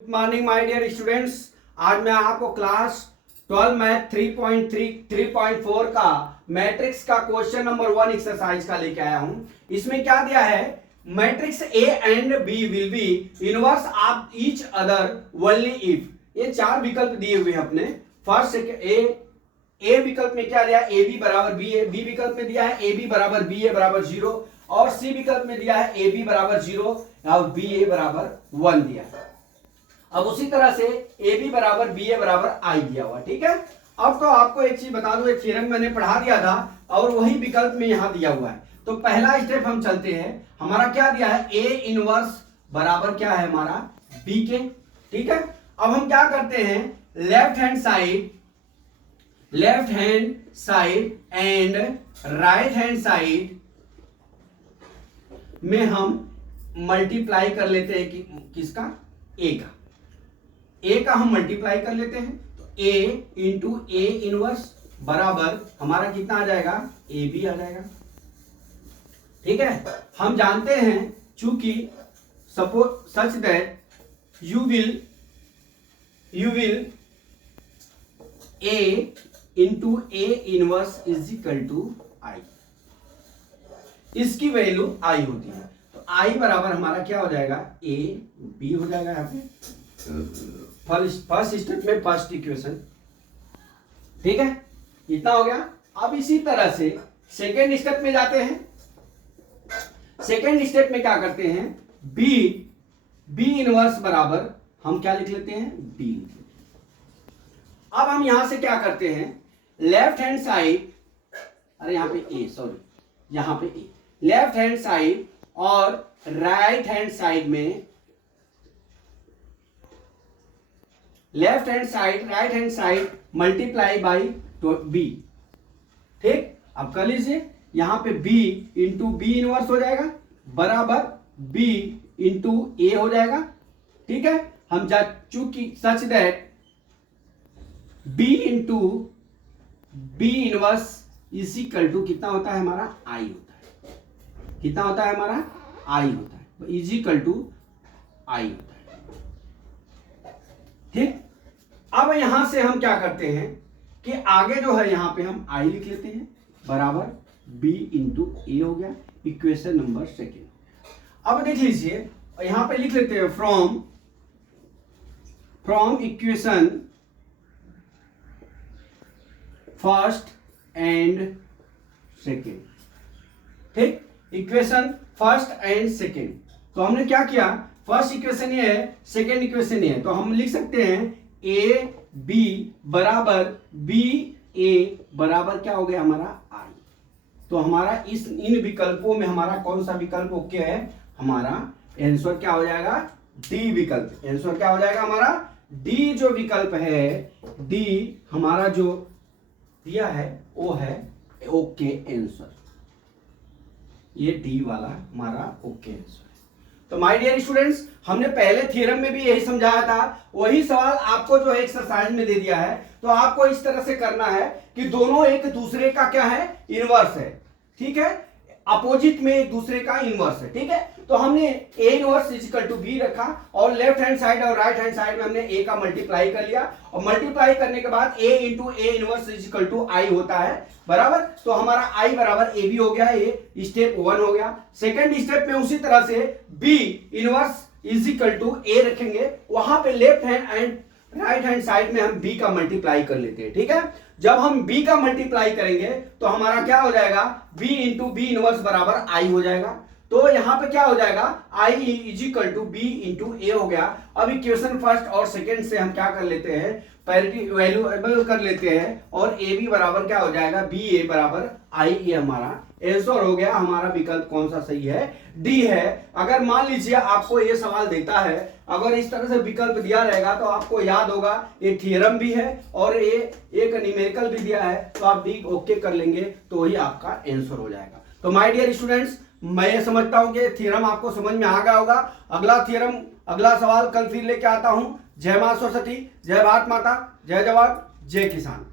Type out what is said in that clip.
Good morning my dear students. आज मैं आपको क्लास 12 मैथ 3.4 का मैट्रिक्स का क्वेश्चन नंबर 1 एक्सरसाइज का लेके आया हूं। इसमें क्या दिया है, matrix A and B will be inverse of each other only if. ये चार विकल्प दिए हुए हैं अपने। फर्स्ट ए विकल्प में क्या दिया है, ए बी बराबर बी ए। बी विकल्प में दिया है ए बी बराबर बी ए बराबर 0 और सी विकल्प में दिया है ए बी बराबर 0 और बी ए बराबर 1 दिया है। अब उसी तरह से ए बी बराबर बी ए बराबर आई दिया हुआ, ठीक है। अब तो आपको एक चीज बता दूं, एक थ्योरम मैंने पढ़ा दिया था और वही विकल्प में यहां दिया हुआ है। तो पहला स्टेप हम चलते हैं। हमारा क्या दिया है, ए इनवर्स बराबर क्या है हमारा बी के, ठीक है। अब हम क्या करते हैं, left hand side and right hand side में हम मल्टीप्लाई कर लेते हैं कि किसका, ए का हम मल्टीप्लाई कर लेते हैं। तो ए इंटू ए इनवर्स बराबर हमारा कितना आ जाएगा, ए बी आ जाएगा, ठीक है। हम जानते हैं चूंकि suppose such that you will A into A inverse is equal to I, इसकी वैल्यू आई होती है। तो आई बराबर हमारा क्या हो जाएगा, ए बी हो जाएगा। यहाँ पे फर्स्ट स्टेप में फर्स्ट इक्वेशन, ठीक है, इतना हो गया। अब इसी तरह से सेकेंड स्टेप में जाते हैं। सेकेंड स्टेप में क्या करते हैं, बी इनवर्स बराबर हम क्या लिख लेते हैं, बी लिख लेते हैं। अब हम यहां से क्या करते हैं, लेफ्ट हैंड साइड, अरे यहां पे ए, सॉरी यहां पे ए, लेफ्ट हैंड साइड और राइट हैंड साइड में, left hand side right hand side multiply by B, ठीक। अब कर लीजिए, यहां पे बी इंटू बी इनवर्स हो जाएगा बराबर बी इंटू ए हो जाएगा, ठीक है। हम चूंकि such that B into B inverse is equal to कितना होता है हमारा, आई होता है। कितना होता है हमारा, आई होता है, इज इक्वल टू आई होता है, ठीक। अब यहां से हम क्या करते हैं कि आगे जो है यहां पे हम आई लिख लेते हैं बराबर बी इंटू ए हो गया, इक्वेशन नंबर सेकेंड। अब देख लीजिए, यहां पे लिख लेते हैं from equation first and second, ठीक। इक्वेशन फर्स्ट एंड सेकेंड, तो हमने क्या किया, फर्स्ट इक्वेशन ये है, सेकेंड इक्वेशन ये है। तो हम लिख सकते हैं ए बी बराबर बी ए बराबर क्या हो गया हमारा, आई। तो हमारा इन विकल्पों में हमारा कौन सा विकल्प ओके है, हमारा आंसर क्या हो जाएगा, डी विकल्प। आंसर क्या हो जाएगा हमारा, डी जो विकल्प है, डी हमारा जो दिया है वो है ओके आंसर। ये डी वाला हमारा ओके आंसर। तो माय डियर स्टूडेंट्स, हमने पहले थ्योरम में भी यही समझाया था, वही सवाल आपको जो है एक्सरसाइज में दे दिया है। तो आपको इस तरह से करना है कि दोनों एक दूसरे का क्या है, इनवर्स है, ठीक है। अपोजिट में एक दूसरे का इनवर्स है, ठीक है। तो हमने A inverse is equal to B रखा और लेफ्ट हैंड साइड और राइट हैंड साइड में हमने ए का मल्टीप्लाई कर लिया और मल्टीप्लाई करने के बाद A into A inverse is equal to I होता है बराबर। तो हमारा आई बराबर ए बी हो गया, ये स्टेप 1 हो गया। सेकेंड स्टेप में उसी तरह से B inverse is equal to A रखेंगे, वहां पे left hand and right hand side में हम बी का मल्टीप्लाई कर लेते हैं, ठीक है। जब हम बी का मल्टीप्लाई करेंगे तो हमारा क्या हो जाएगा, बी इंटू बी इनवर्स बराबर आई हो जाएगा। तो यहां पे क्या हो जाएगा, I is equal to B into A हो गया। अब इक्वेशन फर्स्ट और सेकेंड से हम क्या कर लेते हैं, पैरिटी वैल्यूएबल कर लेते हैं और ए बी बराबर क्या हो जाएगा, बी ए बराबर आई। ये हमारा आंसर हो गया। हमारा विकल्प कौन सा सही है, डी है। अगर मान लीजिए आपको ये सवाल देता है, अगर इस तरह से विकल्प दिया रहेगा तो आपको याद होगा ये थ्योरम भी है और ये एक न्यूमेरिकल भी दिया है, तो आप डी ओके कर लेंगे तो ही आपका आंसर हो जाएगा। तो माय डियर स्टूडेंट्स, मैं ये समझता हूं कि थ्योरम आपको समझ में आ गया होगा। अगला थ्योरम, अगला सवाल कल फिर लेके आता हूं। जय मां सरस्वती, जय भारत माता, जय जवान, जय किसान।